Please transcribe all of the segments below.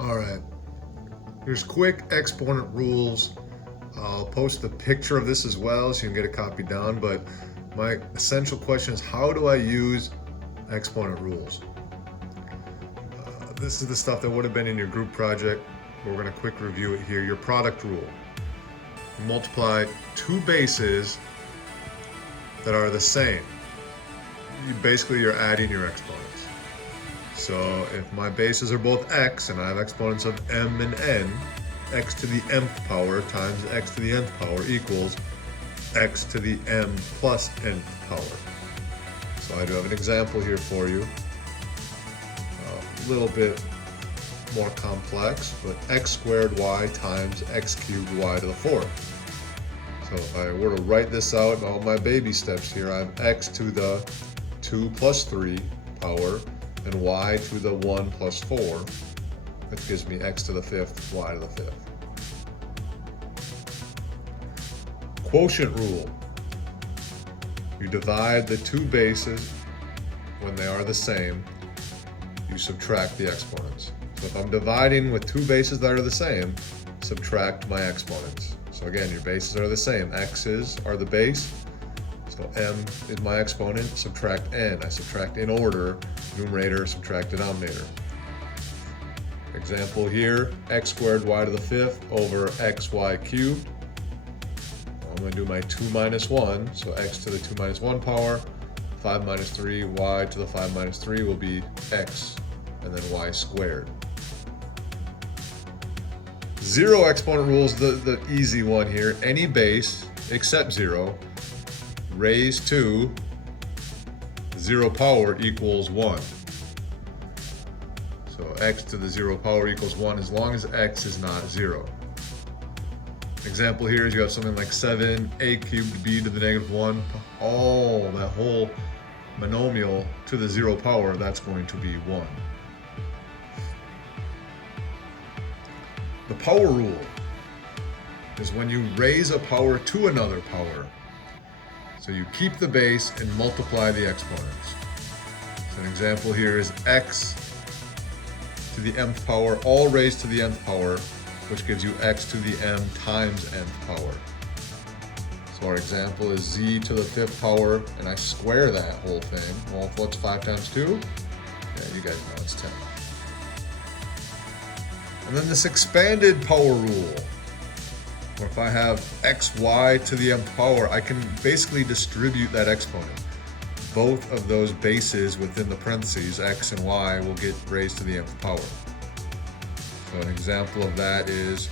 All right, here's quick exponent rules. I'll post the picture of this as well so you can get a copy down, but my essential question is, how do I use exponent rules? This is the stuff that would have been in your group project. We're going to quick review it here. Your product rule. You multiply two bases that are the same. Basically, you're adding your exponents. So if my bases are both x and I have exponents of m and n, x to the mth power times x to the nth power equals x to the m plus nth power. So I do have an example here for you. A little bit more complex, but x squared y times x cubed y to the fourth. So if I were to write this out, all my baby steps here, I have x to the 2 plus 3 power and y to the 1 plus 4, which gives me x to the fifth, y to the fifth. Quotient rule. You divide the two bases when they are the same, you subtract the exponents. So if I'm dividing with two bases that are the same, subtract my exponents. So again, your bases are the same. X's are the base, so m is my exponent, subtract n. I subtract in order, numerator, subtract denominator. Example here, x squared y to the fifth over xy cubed. I'm going to do my 2 minus 1, so x to the 2 minus 1 power, 5 minus 3, y to the 5 minus 3 will be x, and then y squared. Zero exponent rule is the easy one here. Any base except 0 raised to 0 power equals 1. So x to the 0 power equals 1 as long as x is not 0. Example here is you have something like 7a cubed b to the negative 1. Oh, that whole monomial to the 0 power, that's going to be 1. The power rule is when you raise a power to another power. So you keep the base and multiply the exponents. So an example here is x to the mth power, all raised to the nth power, which gives you x to the m times nth power. So our example is z to the fifth power, and I square that whole thing. Well, what's 5 times 2? Yeah, you guys know it's 10. And then this expanded power rule, where if I have xy to the mth power, I can basically distribute that exponent. Both of those bases within the parentheses, x and y, will get raised to the nth power. So an example of that is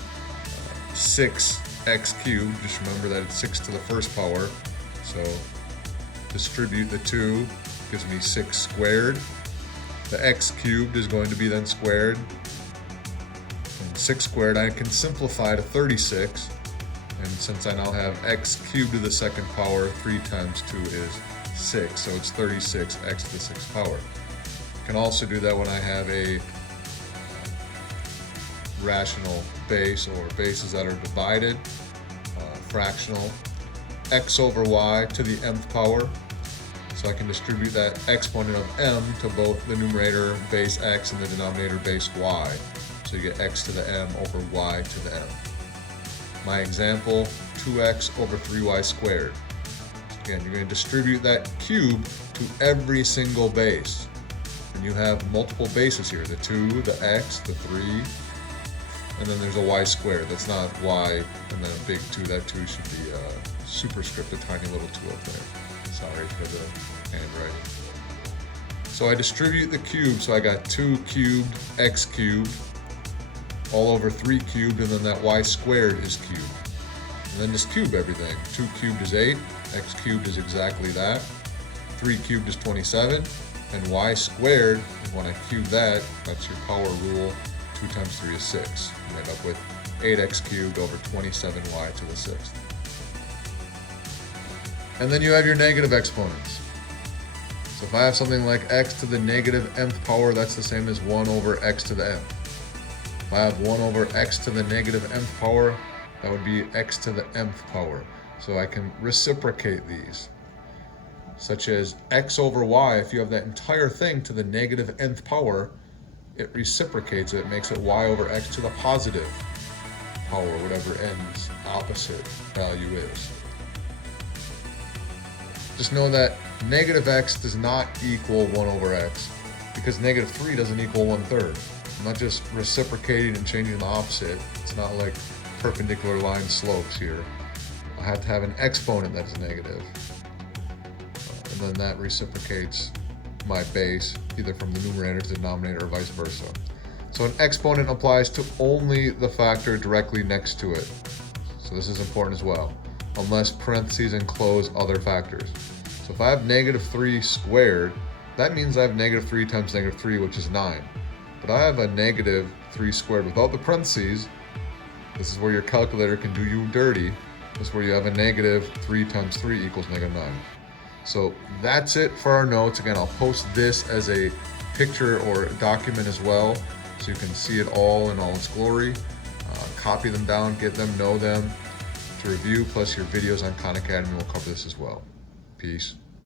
6x cubed. Just remember that it's 6 to the first power. So distribute the 2, gives me 6 squared. The x cubed is going to be then squared. 6 squared, I can simplify to 36, and since I now have x cubed to the second power, 3 times 2 is 6, so it's 36 x to the 6th power. I can also do that when I have a rational base or bases that are divided, fractional, x over y to the mth power, so I can distribute that exponent of m to both the numerator base x and the denominator base y. So you get x to the m over y to the m. My example, 2x over 3y squared. Again, you're going to distribute that cube to every single base. And you have multiple bases here, the 2, the x, the 3, and then there's a y squared. That's not y, and then a big 2. That 2 should be a superscript, a tiny little 2 up there. Sorry for the handwriting. So I distribute the cube, so I got 2 cubed, x cubed, all over 3 cubed, and then that y squared is cubed. And then just cube everything. 2 cubed is 8, x cubed is exactly that, 3 cubed is 27, and y squared, when I cube that, that's your power rule, 2 times 3 is 6. You end up with 8x cubed over 27y to the 6th. And then you have your negative exponents. So if I have something like x to the negative nth power, that's the same as 1 over x to the n. If I have 1 over x to the negative nth power, that would be x to the mth power. So I can reciprocate these, such as x over y. If you have that entire thing to the negative nth power, it reciprocates it, makes it y over x to the positive power, whatever n's opposite value is. Just know that negative x does not equal 1 over x, because negative 3 doesn't equal 1/3. I'm not just reciprocating and changing the opposite. It's not like perpendicular line slopes here. I have to have an exponent that is negative. And then that reciprocates my base, either from the numerator to the denominator or vice versa. So an exponent applies to only the factor directly next to it. So this is important as well, unless parentheses enclose other factors. So if I have negative 3 squared, that means I have negative 3 times negative 3, which is 9. But I have a negative 3 squared without the parentheses. This is where your calculator can do you dirty. This is where you have a negative 3 times 3 equals negative 9. So that's it for our notes. Again, I'll post this as a picture or document as well, so you can see it all in all its glory. Copy them down, get them, know them to review, plus your videos on Khan Academy will cover this as well. Peace.